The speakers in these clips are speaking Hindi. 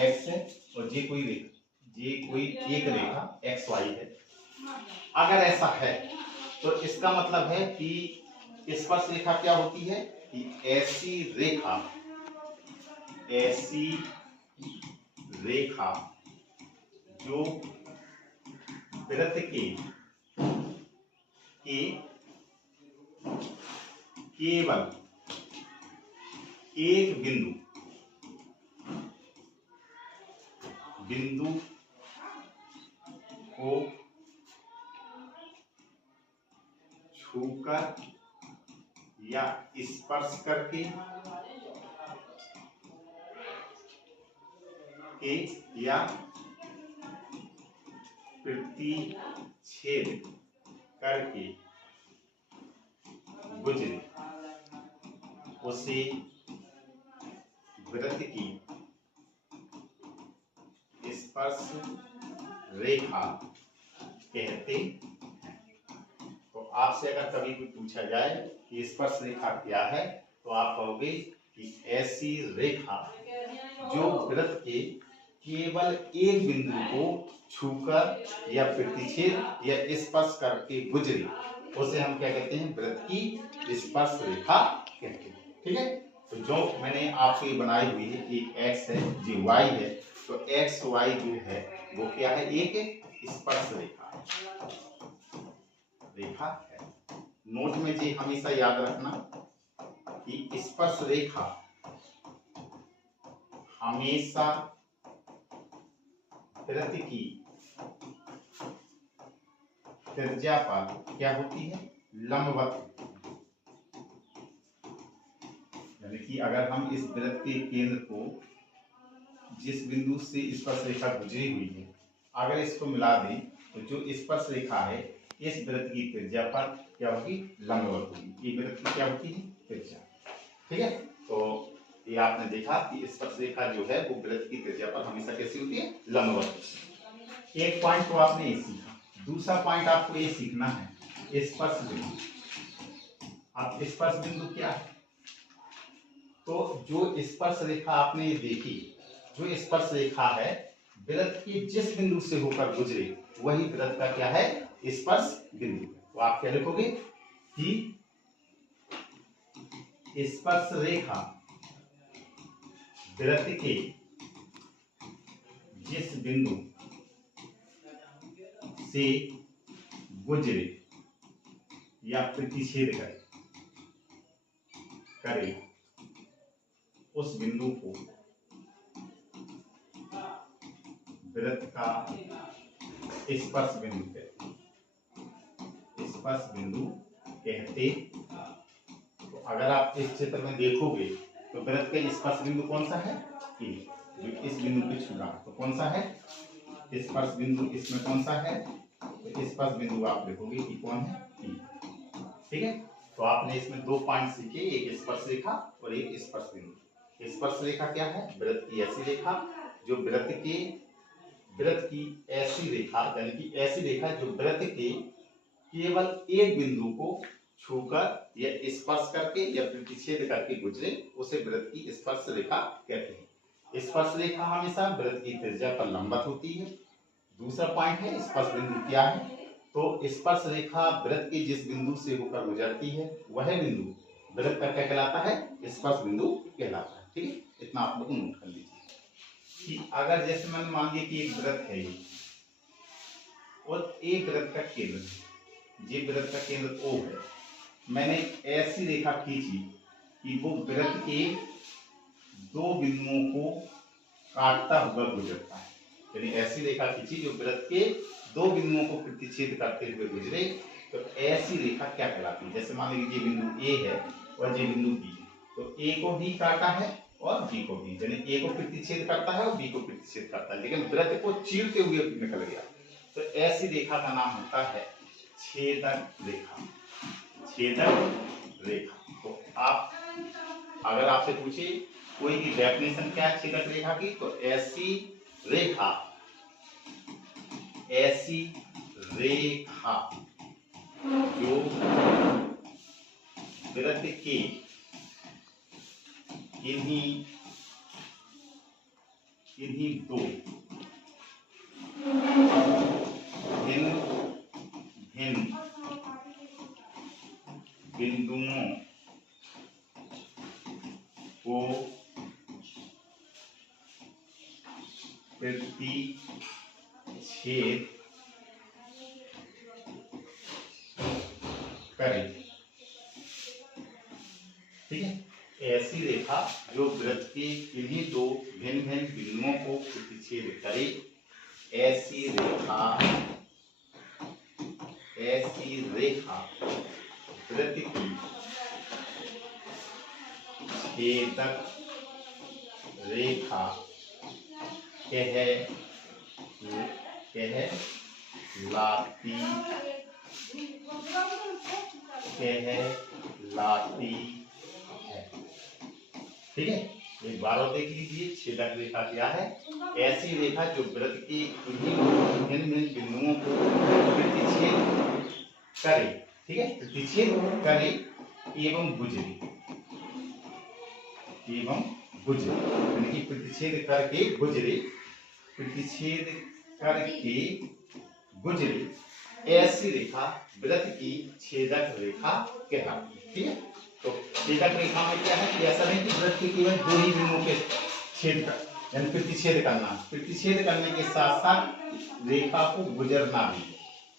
एक्स है और ये कोई एक रेखा एक्स वाई है। अगर ऐसा है तो इसका मतलब है कि स्पर्श रेखा क्या होती है कि ऐसी रेखा जो वृत्त के केवल एक बिंदु को छूकर या स्पर्श करके या प्रतिच्छेद करके गुजरे उसे वृत्त की स्पर्श रेखा कहते हैं। तो आपसे अगर कभी भी पूछा जाए कि स्पर्श रेखा क्या है तो आप कहोगे कि ऐसी रेखा जो वृत्त के केवल एक बिंदु को छूकर या प्रतिच्छेद या स्पर्श करके गुजरे उसे हम क्या कहते हैं, वृत्त की स्पर्श रेखा कहते हैं। ठीक है, तो जो मैंने आपको ये बनाई हुई है, एक एक्स है जी वाई है, तो एक्स वाई जो है वो क्या है, एक स्पर्श रेखा है। नोट में जी हमेशा याद रखना कि स्पर्श रेखा हमेशा वृत्त की त्रिज्या पर क्या होती है, लंबवत। यानी कि अगर हम इस वृत्त के केंद्र को जिस बिंदु से स्पर्श रेखा गुजरी हुई है अगर इसको मिला दें तो जो स्पर्श रेखा है इस वृत्त की त्रिज्या पर क्या होगी, लंबवत होगी। ये वृत्त की क्या होती है, त्रिज्या। ठीक है, तो ये आपने देखा कि स्पर्श रेखा जो है वो वृत्त की त्रिज्या पर हमेशा कैसी होती है, लंबवत। एक पॉइंट तो आपने ये सीखा। दूसरा पॉइंट आपको ये सीखना है स्पर्श बिंदु। अब स्पर्श बिंदु क्या है, तो जो स्पर्श रेखा आपने देखी, जो स्पर्श रेखा है वृत्त के जिस बिंदु से होकर गुजरे वही वृत्त का क्या है, स्पर्श बिंदु। तो आप क्या लिखोगे कि स्पर्श रेखा वृत्त के जिस बिंदु से गुजरे या प्रतिच्छेद करे उस बिंदु को वृत्त का स्पर्श बिंदु कहते। तो अगर आप इस चित्र में देखोगे तो वृत्त का स्पर्श बिंदु कौन सा है, जो इस बिंदु पे छू रहा है, तो कौन सा है स्पर्श बिंदु, इसमें कौन सा है, तो स्पर्श बिंदु आप देखोगे कि कौन है, ठीक है। तो आपने इसमें दो पॉइंट सीखे, एक स्पर्श रेखा और एक स्पर्श बिंदु। स्पर्श रेखा क्या है, वृत्त की ऐसी रेखा जो वृत्त की ऐसी रेखा, यानी कि ऐसी रेखा जो वृत्त के केवल एक बिंदु को छूकर या स्पर्श करके या प्रतिच्छेद करके गुजरे उसे वृत्त की स्पर्श रेखा कहते हैं। स्पर्श रेखा हमेशा वृत्त की त्रिज्या पर लंबवत होती है। दूसरा पॉइंट है स्पर्श बिंदु क्या है, तो स्पर्श रेखा वृत्त के जिस बिंदु से होकर गुजरती है वह बिंदु वृत्त का क्या कहलाता है, स्पर्श बिंदु कहलाता है। ठीक है, इतना आप लोग नोट कर लीजिए कि अगर जैसे मैंने मान लिया कि एक वृत्त है ये और एक वृत्त का केंद्र, ये वृत्त का केंद्र O है, मैंने ऐसी रेखा खींची कि वो वृत्त के दो बिंदुओं को काटता हुआ गुजरता है। यानी ऐसी रेखा खींची जो वृत्त के दो बिंदुओं को प्रतिच्छेद करते हुए गुजरे, तो ऐसी रेखा क्या कहलाती है। जैसे मान लीजिए बिंदु A है और ये बिंदु B, तो A को भी काटा है और B को भी, यानी A को प्रतिच्छेद करता है और B को प्रतिच्छेद करता है, लेकिन वृत्त को चीरते हुए निकल गया। तो ऐसी रेखा का नाम होता है छेदक रेखा। तो आप अगर आपसे पूछे कोई भी डेफिनेशन क्या है छेदक रेखा की, तो ऐसी रेखा जो वृत्त के किन्हीं इन्हीं दो भिन्न भिन्न बिंदुओं को प्रतिच्छेद करें। ठीक है, ऐसी रेखा जो वृत्त के किन्हीं दो भिन्न भिन्न बिंदुओं को प्रतिच्छेद करे, ऐसी रेखा वृत्त की छेदक रेखा कहलाती है। ठीक है, एक बार और देख लीजिए, छेदक रेखा क्या है? ऐसी रेखा जो वृत्त के भिन्न भिन्न बिंदुओं को प्रतिच्छेद करे, ठीक है, प्रतिच्छेद करे एवं गुजरे, यानी कि प्रतिच्छेद करके गुजरे, ऐसी रेखा वृत्त की छेदक रेखा कहलाती है। ठीक है, तो छेदक रेखा में क्या है कि ऐसा नहीं कि वृत्त के केवल दो ही बिंदुओं के यानी प्रतिच्छेद करना, प्रतिच्छेद करने के साथ साथ रेखा को गुजरना भी।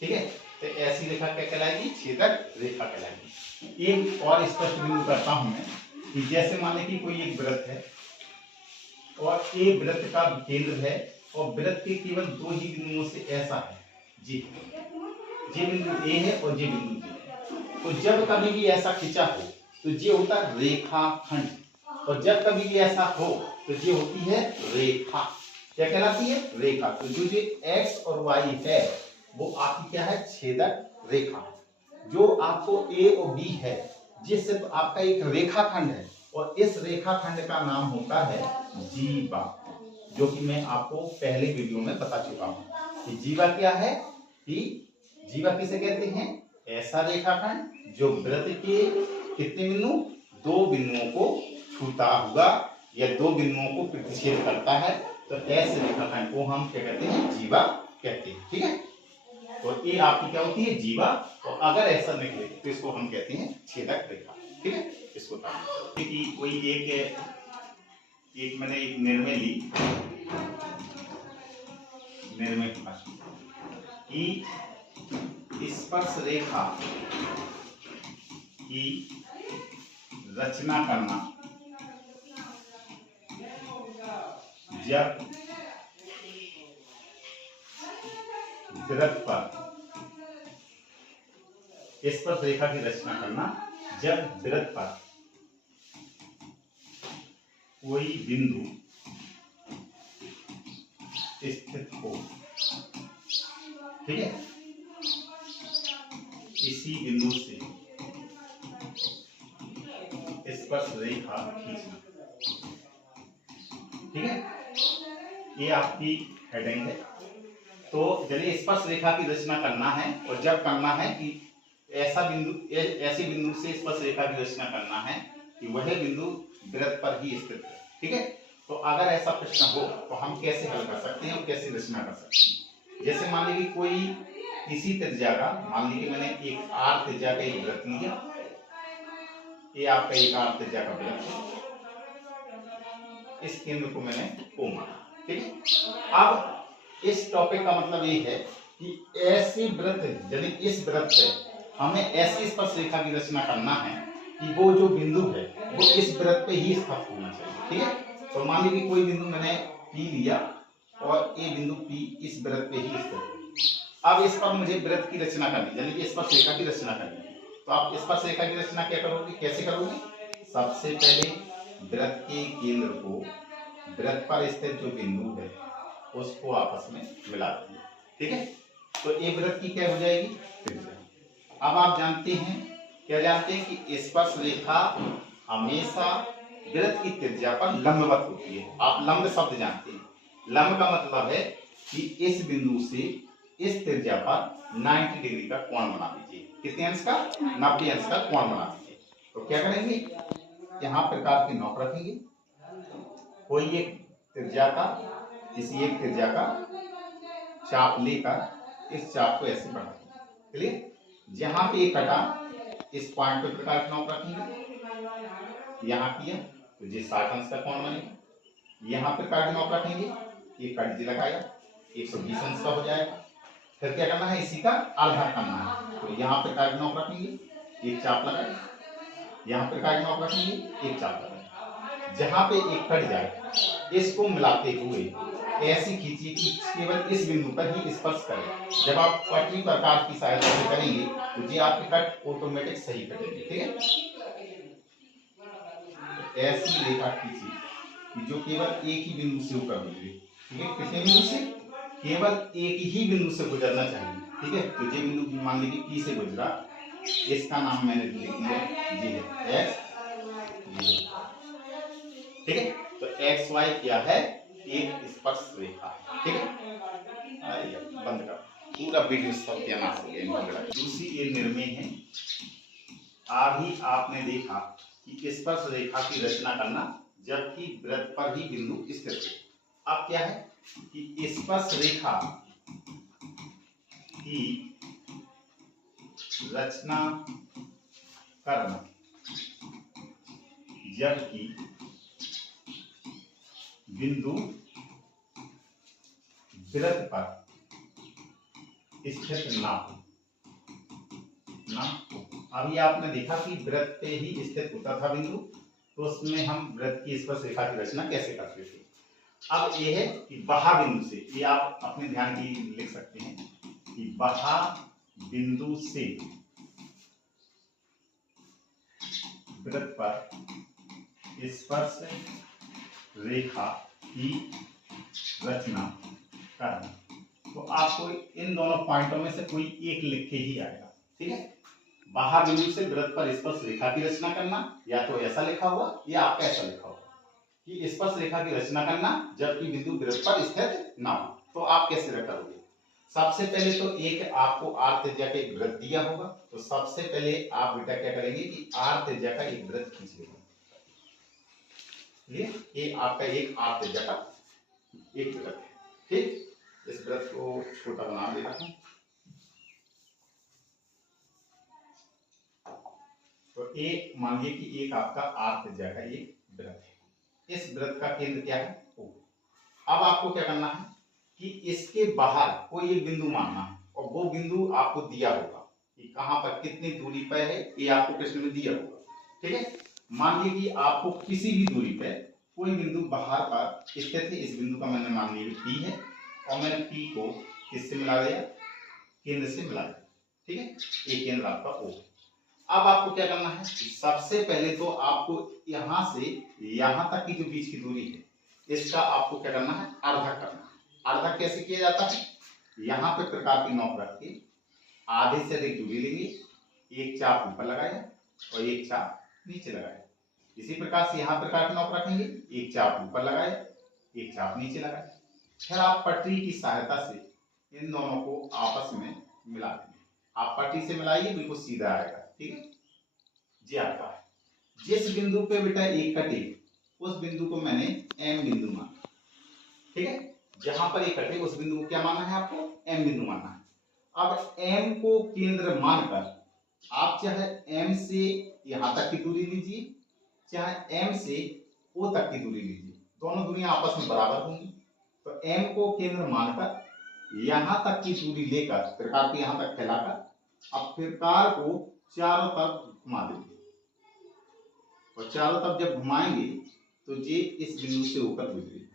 ठीक है, तो ऐसी रेखा क्या कहलाएगी? छेदक रेखा कहलाएगी। एक और स्पष्ट बिंदु करता हूं मैं कि जैसे मान लें कि कोई एक वृत्त है और ए वृत्त का केंद्र है और वृत्त के केवल दो ही बिंदुओं से ऐसा है, जी बिंदु ए है और जी बिंदु बी है। तो जब कभी भी ऐसा खिंचा हो तो ये होता है रेखाखंड, और जब कभी भी ऐसा हो तो ये होती है रेखा। क्या कहलाती है? रेखा। तो जो एक्स और वाई है वो आपकी क्या है? छेदक रेखा। जो आपको ए और बी है ये सिर्फ आपका एक रेखाखंड है, और इस रेखाखंड का नाम होता है जीवा, जो कि मैं आपको पहले वीडियो में बता चुका हूं कि जीवा क्या है। कि जीवा किसे कहते हैं? ऐसा रेखाखंड जो वृत्त के कितने बिंदु? दो बिंदुओं को छूता हुआ या दो बिंदुओं को प्रतिच्छेद करता है, तो ऐसे रेखाखंड को हम क्या कहते हैं? जीवा कहते हैं। ठीक है, तो ये आपकी क्या होती है? जीवा। और अगर ऐसा निकले तो इसको हम कहते हैं छेदक रेखा। ठीक है, इसको कि कोई एक मैंने एक निर्णय ली कि स्पर्श रेखा की रचना करना जब वृत्त पर, स्पर्श रेखा की रचना करना जब वृत्त पर कोई बिंदु स्थित हो। ठीक है, इसी बिंदु से स्पर्श रेखा खींचना। ठीक है, ये आपकी हेडिंग है। तो चलिए, स्पर्श रेखा की रचना करना है, और जब करना है कि ऐसे बिंदु से स्पर्श रेखा की रचना करना है कि वह बिंदु वृत्त पर ही स्थित है। ठीक है, तो अगर ऐसा प्रश्न हो तो हम कैसे हल कर सकते हैं और कैसे रचना कर सकते हैं? जैसे मान लीजिए कोई इसी त्रिज्या का, मान लीजिए मैंने एक आर त्रिज्या का एक वृत्त लिया, ये आपका एक आर त्रिज्या का वृत्त है, इस केंद्र को मैंने O माना। ठीक है, अब इस टॉपिक का मतलब ये है कि ऐसे वृत्त, यानी इस वृत्त से हमें ऐसी स्पर्श रेखा की रचना करना है कि वो जो बिंदु है वो इस वृत्त पे ही स्थित होना चाहिए। ठीक है, तो मान लीजिए कोई बिंदु मैंने P लिया और ये बिंदु P इस वृत्त पे ही स्थित है। अब इस पर मुझे वृत्त की रचना करनी, यानी कि स्पर्श रेखा की रचना करनी है। तो आप स्पर्श रेखा की रचना क्या करोगे? कैसे करोगे? सबसे पहले वृत्त के केंद्र को वृत्त पर स्थित जो बिंदु है उसको आपस में मिला दीजिए। ठीक है, तो ये वृत्त की क्या हो जाएगी? त्रिज्या। अब आप जानते हैं, क्या जानते हैं कि स्पर्श रेखा हमेशा वृत्त की त्रिज्या पर लंबवत होती है। आप लंब शब्द जानते हैं। लंब का मतलब है कि इस बिंदु से इस त्रिज्या पर 90 डिग्री का कोण बना दीजिए। कितने अंश का? 90 अंश का कोण बना दीजिए। तो क्या करेंगे? यहाँ प्रकार की नोक रखेंगे, कोई एक त्रिज्या का इसी एक त्रिज्या का चाप लेकर इस चाप को ऐसे बढ़ाएंगे। क्लियर? जहां पे एक कटा इस पॉइंट पे प्रकाश नॉक रखेंगे, यहाँ किया तो ये 60 अंश का कोण बनेगा। यहाँ पे कार्ड नॉक रखेंगे, ये कट लगाएगा 120 अंश का हो जाएगा। फिर क्या करना है, इसी का आधा करना है, तो यहाँ पे कार्ड नॉक रखेंगे, एक चाप लगाए, यहाँ पे कार्ड नॉक रखेंगे, एक चाप लगाए। जहाँ पे एक कट जाए इसको मिलाते हुए ऐसी खींचिए कि केवल इस बिंदु पर ही स्पर्श करे। जब आप पटरी प्रकार की सहायता से करेंगे तो ये आपके कट ऑटोमेटिक सही कटेंगे। ठीक है, तो ऐसी रेखा खींचिए कि जो केवल एक ही बिंदु से होकर गुजरे। ठीक है, कितने बिंदु से? केवल एक ही बिंदु से गुजरना चाहिए। ठीक है, तो ये बिंदु मान लीजिए पी से गुजरा, इसका नाम मैंने लिख दिया ये है एक्स। ठीक है, तो एक्स वाई क्या है, एक स्पर्श रेखा है। ठीक है, बंद कर, पूरा वीडियो सत्यानाश हो गया। दूसरी ये निर्णय है, अभी आपने देखा कि स्पर्श रेखा की रचना करना जबकि वृत्त पर ही बिंदु स्थित है। अब क्या है कि स्पर्श रेखा की रचना करना जबकि बिंदु वृत्त पर स्थित ना हो। अभी आपने देखा कि वृत्त पे ही स्थित होता था बिंदु, तो उसमें हम वृत्त की स्पर्श रेखा की रचना कैसे करते थे। अब यह है कि बहा बिंदु से, ये आप अपने ध्यान की लिख सकते हैं कि बहा बिंदु से वृत्त पर स्पर्श रेखा की रचना करना। तो आपको इन दोनों पॉइंटों में से कोई एक लिख के ही आएगा। ठीक है, बाहर बिंदु से वृत्त पर स्पर्श रेखा की रचना करना, या तो ऐसा लिखा हुआ या आपका ऐसा लिखा हुआ कि स्पर्श रेखा की रचना करना जबकि बिंदु वृत्त पर स्थित ना हो। तो आप कैसे करोगे? सबसे पहले तो एक आपको आर त्रिज्या का एक वृत्त दिया होगा, तो सबसे पहले आप बेटा क्या करेंगे कि आर त्रिज्या का एक वृत्त खींच लेंगे। ये आपका एक आर त्रिज्या का एक वृत्त है। ठीक, इस वृत्त को छोटा बना देता हूं। तो एक मान लीजिए कि एक आपका आर त्रिज्या का एक वृत्त है। इस वृत्त का केंद्र क्या है? O। अब आपको क्या करना है कि इसके बाहर कोई एक बिंदु मानना है, और वो बिंदु आपको दिया होगा कि कहां पर कितनी दूरी पर है, ये आपको प्रश्न में दिया होगा। ठीक है, मान लीजिए कि आपको किसी भी दूरी पर कोई बिंदु बाहर पर स्थित है। इस बिंदु का मैंने मान लिया P है, और मैंने P को किससे मिला दिया? केंद्र से मिला दिया। ठीक है, ये केंद्र आपका O। अब आपको क्या करना है, सबसे पहले तो आपको यहां से यहां तक की जो बीच की दूरी है, इसका आपको क्या करना है, अर्धा करना है। अर्धा कैसे किया जाता है? यहाँ पे प्रकार की नोक रख के आधे से अधिक दूरी लेंगे, एक चाप ऊपर लगाया और एक चाप नीचे लगाया। इसी प्रकार से यहाँ प्रकार की नोक रखेंगे, एक चाप ऊपर लगाया, एक चाप नीचे लगाया। फिर आप पटरी की सहायता से इन दोनों को आपस में मिला देंगे। आप पटरी से मिलाइए, बिल्कुल सीधा आएगा। ठीक है, जी आपका है। जिस बिंदु पे बेटा एक कटे उस बिंदु को मैंने M बिंदु माना। ठीक है, जहां पर एक कटे उस बिंदु को क्या मानना है आपको? M बिंदु मानना है। अब M को केंद्र मानकर आप चाहे M से यहां तक की दूरी लीजिए, चाहे M से O तक की दूरी लीजिए, दोनों दूरियां आपस में बराबर होंगी। तो M को केंद्र मानकर यहां तक की दूरी लेकर प्रकार को यहां तक फैलाकर अब प्रकार को चारों तरफ घुमा देंगे, और चारों तरफ जब घुमाएंगे तो ये इस बिंदु से होकर गुजरेगी।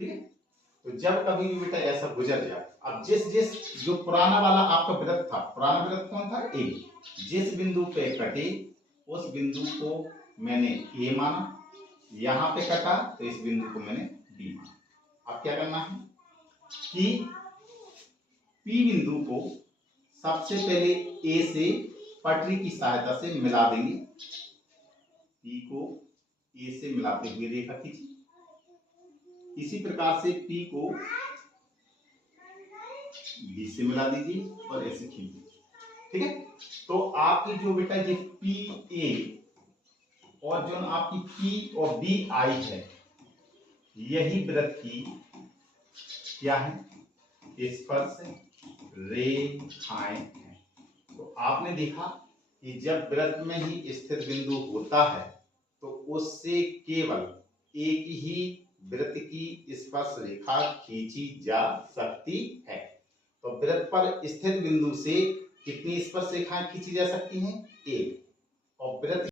ठीक है, तो जब कभी भी बेटा ऐसा गुजर जाए, अब जिस जिस जो पुराना वाला आपका वृत्त था, पुराना वृत्त कौन था? ए। जिस बिंदु पे कटे उस बिंदु को मैंने ए माना, यहां पे कटा तो इस बिंदु को मैंने बी माना। अब क्या करना है कि पी बिंदु को सबसे पहले ए से पटरी की सहायता से मिला देंगे। पी को ए से मिलाते हुए रेखा खींचिए। इसी प्रकार से पी को बी से मिला दीजिए और ऐसे खींच दीजिए। ठीक है, तो आपकी जो बेटा ये पी ए और जो आपकी पी और बी आई है, यही वृत्त की क्या है, स्पर्श रेखाएं हैं। तो आपने देखा कि जब वृत्त में ही स्थित बिंदु होता है तो उससे केवल एक ही वृत्त की स्पर्श रेखा खींची जा सकती है। तो वृत्त पर स्थित बिंदु से कितनी स्पर्श रेखाएं खींची जा सकती हैं, एक। और वृत्त